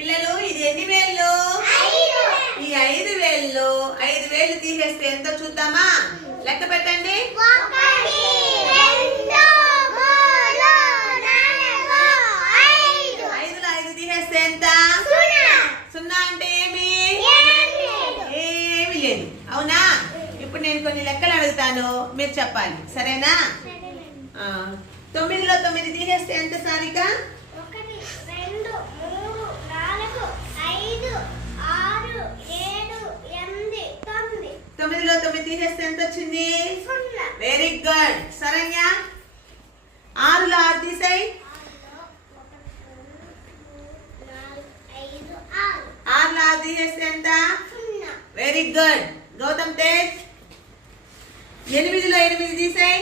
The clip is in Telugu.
పిల్లలు ఇది ఎన్ని వేళ్ళు? ఈ 5 వేళ్ళు 5 వేళ్ళు తీసేస్తే ఎంతో చూద్దామా? లెక్క పెట్టండి. 5లో 5 తీసేస్తే ఎంత? 0 అంటే ఏమి? ఏమి లేదు. అవునా? ఇప్పుడు నేను కొన్ని లెక్కలు అడుగుతాను, మీరు చెప్పాలి. సరేనా? 9లో 9 తీసేస్తే ఎంత సారిక? 9లో 9 తీసేస్తే ఎంత వచ్చింది? Very good Saranya. 6లో 6 తీసేయి. 6లో 6 తీసేస్తే ఎంత? Very good Gautam Tej. 8లో 8 తీసేయి.